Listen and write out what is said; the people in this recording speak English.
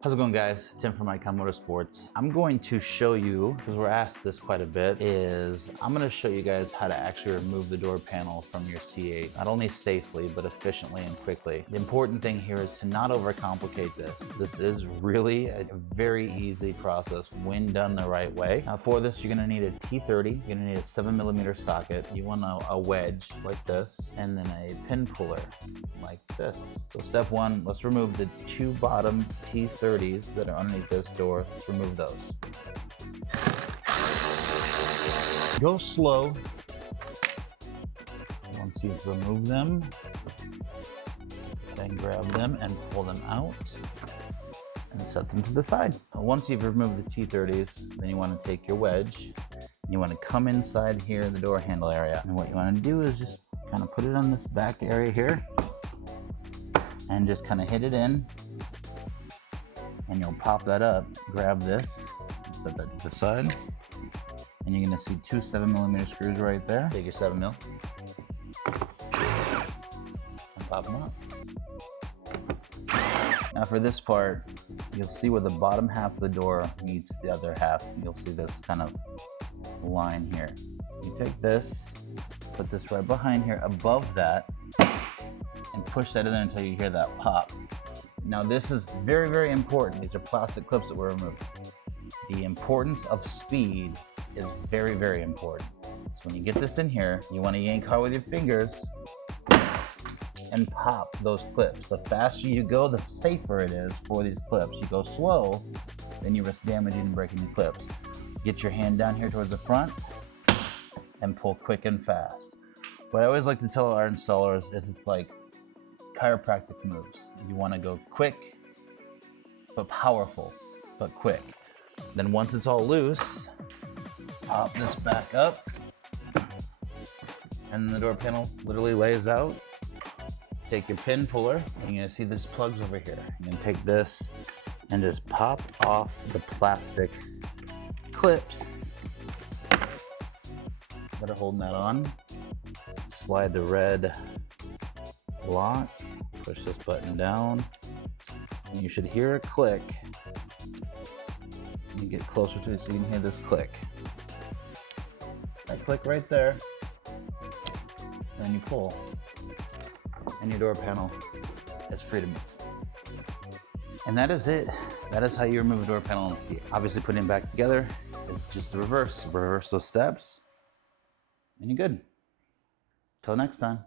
How's it going, guys? Tim from Eikon Motorsports. I'm going to show you, because we're asked this quite a bit, I'm going to show you guys how to actually remove the door panel from your C8, not only safely, but efficiently and quickly. The important thing here is to not overcomplicate this. This is really a very easy process when done the right way. Now for this, you're going to need a T30, you're going to need a 7mm socket, you want a wedge like this, and then a pin puller like this. So step one, let's remove the two bottom T30s that are underneath this door. Let's remove those. Go slow. Once you've removed them, then grab them and pull them out and set them to the side. Once you've removed the T30s, then you want to take your wedge and you want to come inside here in the door handle area. And what you want to do is just kind of put it on this back area here and just kind of hit it in. And you'll pop that up, grab this, set that to the side, and you're gonna see two 7mm screws right there. Take your 7mm and pop them up. Now for this part, you'll see where the bottom half of the door meets the other half. You'll see this kind of line here. You take this, put this right behind here, above that, and push that in there until you hear that pop. Now this is very, very important. These are plastic clips that we're removing. The importance of speed is very, very important. So when you get this in here, you want to yank hard with your fingers and pop those clips. The faster you go, the safer it is for these clips. You go slow, then you risk damaging and breaking the clips. Get your hand down here towards the front and pull quick and fast. What I always like to tell our installers is it's like chiropractic moves. You want to go quick, but powerful, but quick. Then once it's all loose, pop this back up, and the door panel literally lays out. Take your pin puller, and you're gonna see there's plugs over here. You're gonna take this and just pop off the plastic clips that are holding that on. Slide the red lock, push this button down, and you should hear a click. You get closer to it so you can hear this click. That click right there, and then you pull, and your door panel is free to move. And that is it. That is how you remove a door panel and see it. Obviously putting it back together is just the reverse. Reverse those steps, and you're good. Till next time.